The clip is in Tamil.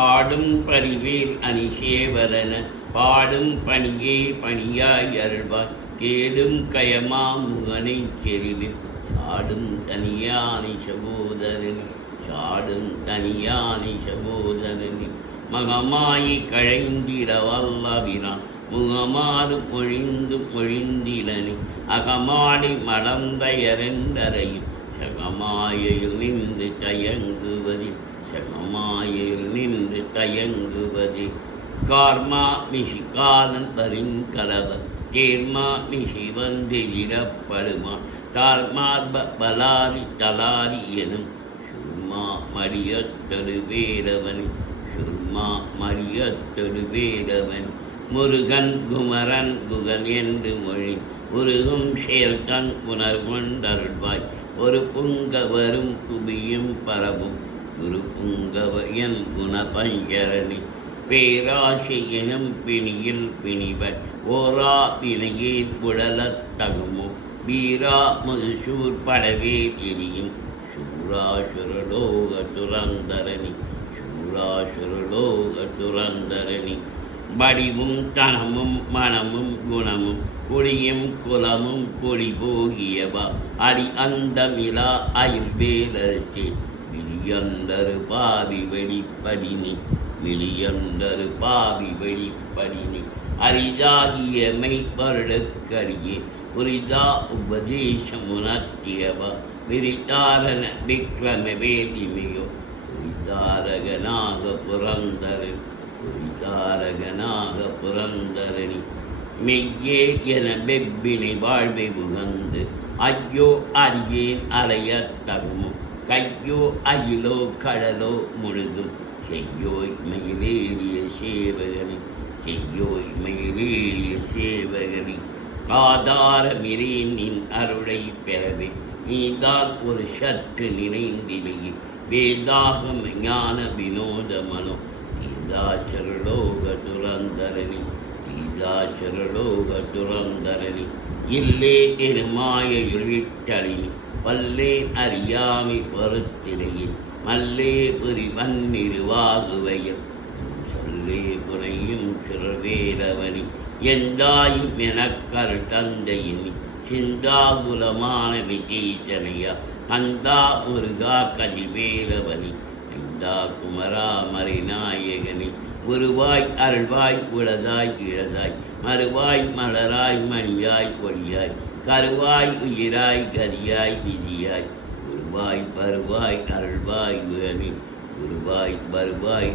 ஆடும் பரிவேல் அணிசேவரன பாடும் பணியே பணியாய் அருள்வாய் கேடும் கயமா முகனை செறிவில் சாடும் தனியானை சகோதரனி சாடும் தனியானை சகோதரனி மகமாயி கழைந்திட வல்லவினான் முகமாறும் ஒழிந்தும் ஒழிந்திலனி அகமாடி மடந்தையரென்றரையும் சகமாயில் நின்று தயங்குவதி சகமாயில் நின்று தயங்குவதி கார்மா மிஷி காலன் பரிங்கலவர் கேர்மா மிஷி வந்தெதிரப்படுமா தார்மார்ப பலாரி தலாரி எனும் சுர்மா மடியத்தொடு வேடவனி சுர்மா மடியத்தொடு வேடவன் முருகன் குமரன் குகன் என்று மொழி முருகும் சேர்த்தன் புனர்கொண்டருள்வாய் ஒரு புங்கவரும் குபியும் பரவும் குரு புங்கவ என் குணபஞ்சரணி பேராசை எனும் பிணியில் பிணிவர் ஓரா பிணையேன் உடலத் தகுமோ வீரா முதுசூர் படவே எரியும் சூராசுரலோக துரந்தரணி சூராசுரலோக துரந்தரணி வடிவும் தனமும் மனமும் குணமும் குடியும் குலமும் கொடி போகியவா அடி அந்தமிலா அயில்வேலர்ச்சி மிலியந்தரு பாவி வெளிப்படினி மிலியந்தரு பாவி வெளிப்படினி அரிதாகிய மெய்ப்பருடக்கரியே உரிதா உபதேசமுணர்த்தியவா விரிதாரண விக்ரம வேதிமையோ உரிதாரகனாக புரந்தரன் உரிதாரகனாக புரந்தரணி மெய்யே என வெப்பினை வாழ்வை உகந்து ஐயோ அரியேன் அலையத் தகுமோ கையோ அயிலோ கடலோ முழுதும் செய்யோய் மயிலேறிய சேவகனி செய்யோய் மயிலேறிய சேவகனி ஆதாரமிரேன் நின் அருளை பெறவே நீதான் ஒரு சற்று நினைந்திமையே வேதாகம் ஞான வினோத மனோ தீதாசரலோக துரந்தரணி தீதாசரலோக துரந்தரணி இல்லே என மாயையுள் விட்டழினி பல்லே அறியாமை பொறுத்திரையே மல்லே புரி வன்னிருவாகுவையில் சொல்லே புனையும் சுரவேலவனி எந்தாயும் எனக்கரு தந்தையினி சிந்தாகுலமான விஜீசனையா கந்தா முருகா கதிவேலவனி ஐந்தா குமரா மறைநாயகனி உருவாய் அருள்வாய் உளதாய் இழதாய் மறுவாய் மலராய் மணியாய் ஒளியாய் கருவாய் உயிராய் கரியாய் விதியாய் உருவாய் பருவாய் அருள்வாய் உயனி உருவாய் பருவாய்